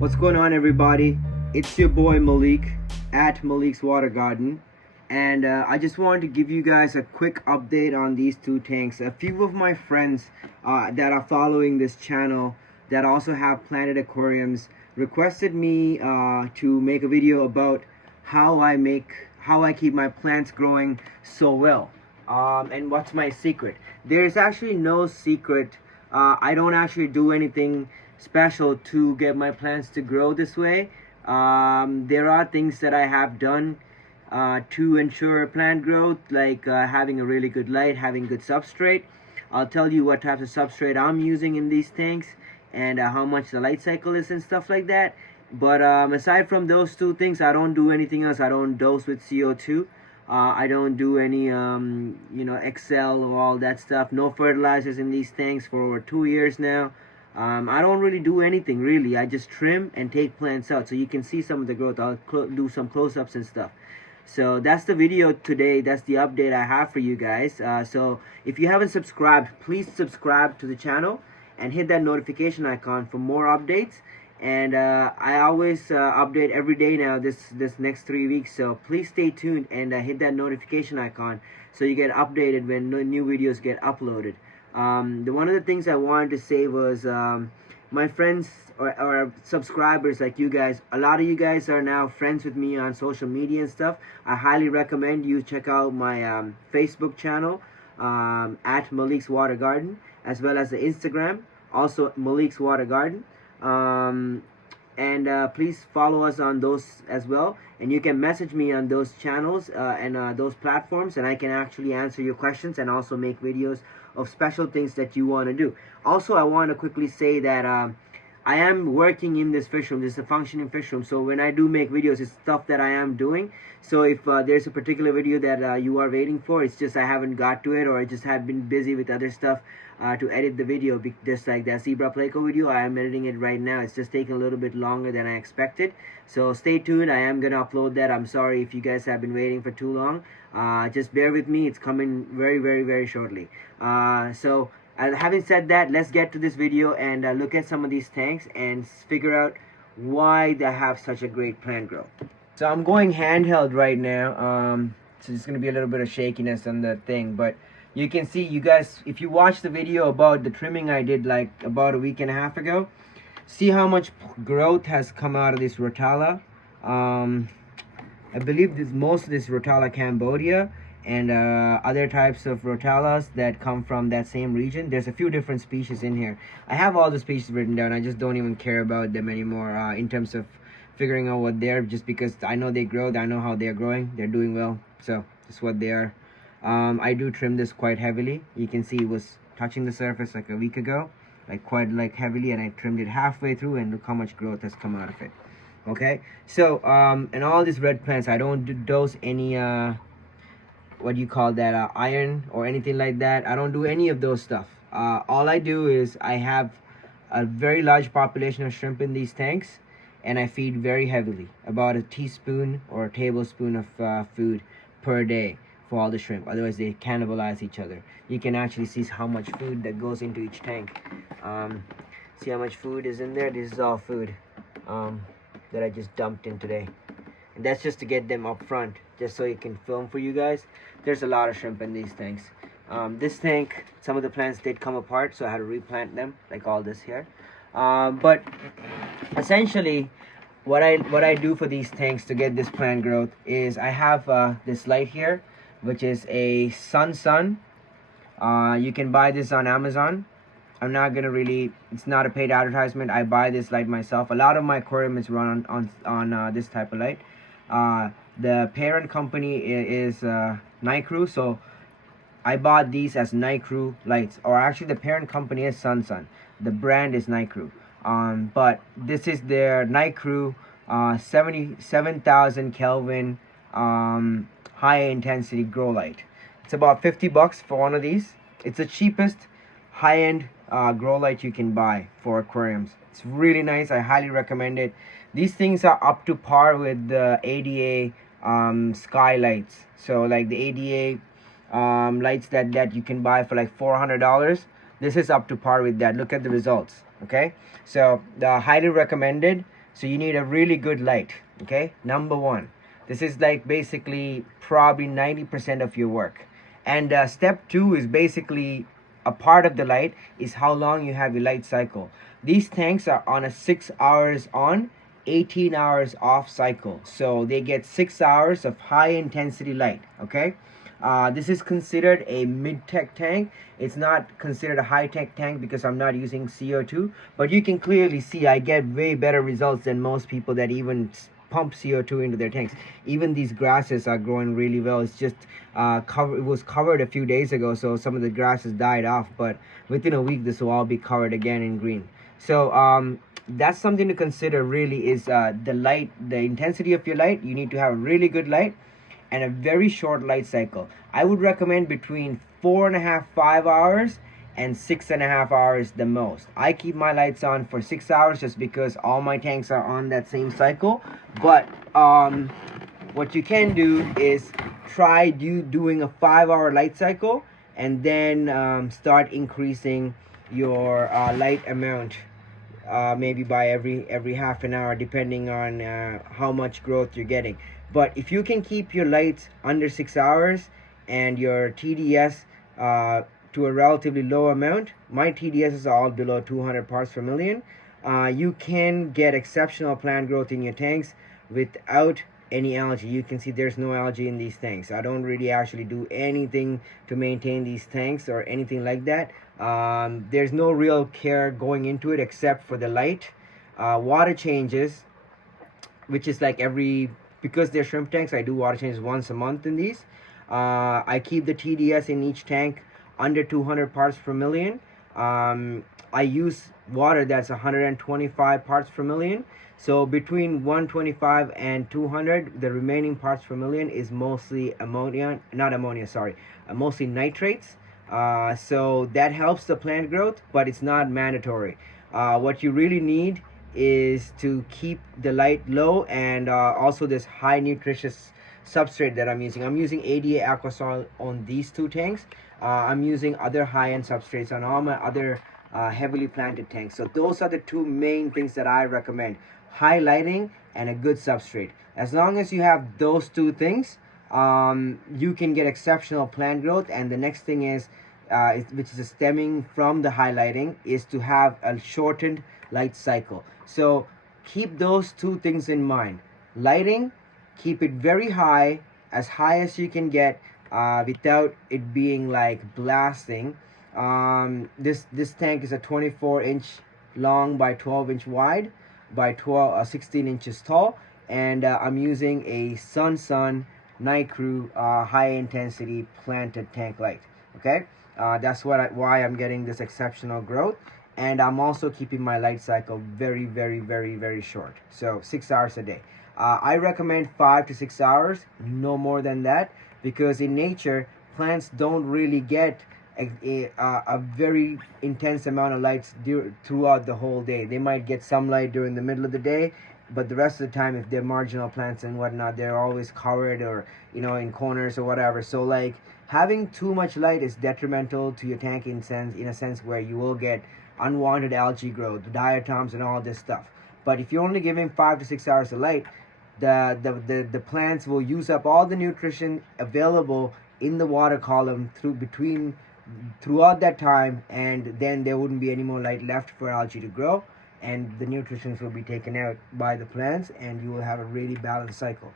What's going on, everybody? It's your boy Malik at Malik's Water Garden, and I just wanted to give you guys a quick update on these two tanks. A few of my friends that are following this channel that also have planted aquariums requested me to make a video about how I keep my plants growing so well, and what's my secret. There's actually no secret. I don't actually do anything special to get my plants to grow this way. There are things that I have done to ensure plant growth, like having a really good light, having good substrate. I'll tell you what types of substrate I'm using in these tanks, and how much the light cycle is and stuff like that. But aside from those two things, I don't do anything else. I don't dose with CO2. I don't do any Excel or all that stuff. No fertilizers in these tanks for over 2 years now. I don't really do anything really. I just trim and take plants out so you can see some of the growth. I'll do some close-ups and stuff. So that's the video today. That's the update I have for you guys. So if you haven't subscribed, please subscribe to the channel and hit that notification icon for more updates. And I always update every day now this next 3 weeks, so please stay tuned and hit that notification icon so you get updated when new videos get uploaded. One of the things I wanted to say was my friends or subscribers like you guys, a lot of you guys are now friends with me on social media and stuff. I highly recommend you check out my Facebook channel at Malik's Water Garden, as well as the Instagram, also Malik's Water Garden. Please follow us on those as well, and you can message me on those channels and those platforms, and I can actually answer your questions and also make videos of special things that you want to do. Also, I want to quickly say that I am working in this fish room. This is a functioning fish room, so when I do make videos, it's stuff that I am doing. So if there's a particular video that you are waiting for, it's just I haven't got to it, or I just have been busy with other stuff to edit the video. Just like that zebra pleco video, I am editing it right now. It's just taking a little bit longer than I expected, so stay tuned. I am gonna upload that. I'm sorry if you guys have been waiting for too long. Just bear with me. It's coming very shortly. Having said that, let's get to this video and look at some of these tanks and figure out why they have such a great plant growth. So I'm going handheld right now, so there's going to be a little bit of shakiness on the thing, but you can see, you guys, if you watch the video about the trimming I did like about a week and a half ago, see how much growth has come out of this Rotala. I believe most of this Rotala Cambodia and other types of Rotalas that come from that same region. There's a few different species in here. I have all the species written down. I just don't even care about them anymore in terms of figuring out what they're, just because I know they grow. I know how they're growing. They're doing well, so that's what they are. I do trim this quite heavily. You can see it was touching the surface like a week ago, quite heavily, and I trimmed it halfway through, and look how much growth has come out of it. Okay, so and all these red plants, I don't dose any what do you call that, iron or anything like that. I don't do any of those stuff. All I do is I have a very large population of shrimp in these tanks, and I feed very heavily, about a teaspoon or a tablespoon of food per day for all the shrimp. Otherwise they cannibalize each other. You can actually see how much food that goes into each tank. See how much food is in there? This is all food that I just dumped in today. And that's just to get them up front, just so you can film for you guys. There's a lot of shrimp in these tanks. This tank, some of the plants did come apart, so I had to replant them, like all this here. But essentially, what I do for these tanks to get this plant growth is I have this light here, which is a sun. You can buy this on Amazon. I'm not gonna really, it's not a paid advertisement. I buy this light myself. A lot of my aquarium is run on this type of light. The parent company is Nicrew, so I bought these as Nicrew lights, or actually the parent company is Sun. The brand is Nicrew, but this is their Nicrew 77,000 Kelvin high intensity grow light. It's about $50 for one of these. It's the cheapest high-end grow light you can buy for aquariums. It's really nice. I highly recommend it. These things are up to par with the ADA skylights. So like the ADA lights that you can buy for like $400, this is up to par with that. Look at the results. Okay, so highly recommended. So you need a really good light. Okay, number one. This is like basically probably 90% of your work. And step two is basically a part of the light is how long you have your light cycle. These tanks are on a 6 hours on, 18 hours off cycle. So they get 6 hours of high intensity light. Okay. This is considered a mid-tech tank. It's not considered a high-tech tank because I'm not using CO2, but you can clearly see I get way better results than most people that even pump CO2 into their tanks. Even these grasses are growing really well. It's just it was covered a few days ago, so some of the grasses died off, but within a week this will all be covered again in green. So that's something to consider really, is the light, the intensity of your light. You need to have a really good light and a very short light cycle. I would recommend between 4.5, 5 hours and 6.5 hours the most. I keep my lights on for 6 hours just because all my tanks are on that same cycle. But what you can do is try doing a 5-hour light cycle, and then start increasing your light amount, maybe by every half an hour, depending on how much growth you're getting. But if you can keep your lights under 6 hours and your TDS to a relatively low amount, my TDS are all below 200 parts per million, you can get exceptional plant growth in your tanks without any algae. You can see there's no algae in these tanks. I don't really actually do anything to maintain these tanks or anything like that. There's no real care going into it except for the light. Water changes, which is like because they're shrimp tanks, I do water changes once a month in these. I keep the TDS in each tank under 200 parts per million. I use water that's 125 parts per million. So between 125 and 200, the remaining parts per million is mostly mostly nitrates. So that helps the plant growth, but it's not mandatory. What you really need is to keep the light low, and also this high nutritious substrate that I'm using. I'm using ADA Aquasoil on these two tanks. I'm using other high-end substrates on all my other heavily planted tanks. So those are the two main things that I recommend: high lighting and a good substrate. As long as you have those two things, you can get exceptional plant growth. And the next thing is, which is stemming from the highlighting, is to have a shortened light cycle. So keep those two things in mind. Lighting, keep it very high as you can get, without it being like blasting. This tank is a 24-inch long by 12-inch wide by 16 inches tall, and I'm using a Sun Night Crew high intensity planted tank light. Okay, that's why I'm getting this exceptional growth. And I'm also keeping my light cycle very, very, very, very short. So 6 hours a day. I recommend 5 to 6 hours, no more than that, because in nature, plants don't really get a very intense amount of lights throughout the whole day. They might get some light during the middle of the day, but the rest of the time, if they're marginal plants and whatnot, they're always covered, or in corners or whatever. So like, having too much light is detrimental to your tank in a sense where you will get unwanted algae growth, diatoms, and all this stuff. But if you're only giving 5 to 6 hours of light, the plants will use up all the nutrition available in the water column throughout that time, and then there wouldn't be any more light left for algae to grow, and the nutrients will be taken out by the plants, and you will have a really balanced cycle.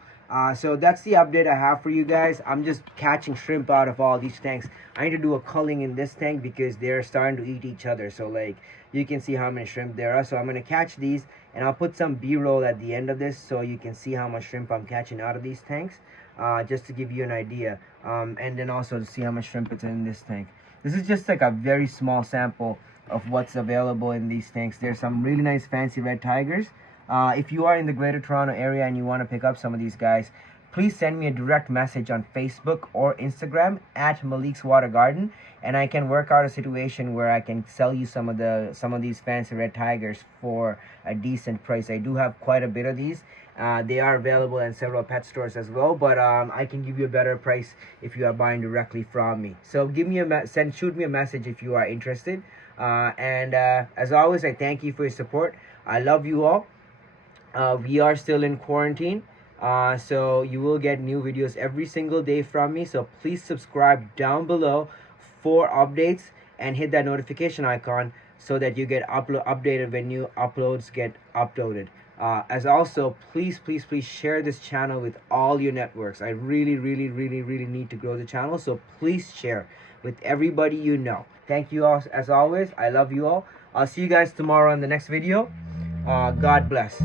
So that's the update I have for you guys. I'm just catching shrimp out of all these tanks. I need to do a culling in this tank because they're starting to eat each other. So like, you can see how many shrimp there are. So I'm going to catch these, and I'll put some B-roll at the end of this so you can see how much shrimp I'm catching out of these tanks, just to give you an idea, and then also to see how much shrimp is in this tank. This is just like a very small sample of what's available in these tanks. There's some really nice fancy red tigers. If you are in the Greater Toronto area and you want to pick up some of these guys, please send me a direct message on Facebook or Instagram at Malik's Water Garden, and I can work out a situation where I can sell you some of these fancy red tigers for a decent price. I do have quite a bit of these. They are available in several pet stores as well, but I can give you a better price if you are buying directly from me. So shoot me a message if you are interested. And as always, I thank you for your support. I love you all. We are still in quarantine, so you will get new videos every single day from me. So please subscribe down below for updates and hit that notification icon so that you get updated when new uploads get uploaded. As also, please share this channel with all your networks. I really need to grow the channel, so please share with everybody you know. Thank you all as always. I love you all. I'll see you guys tomorrow in the next video. God bless.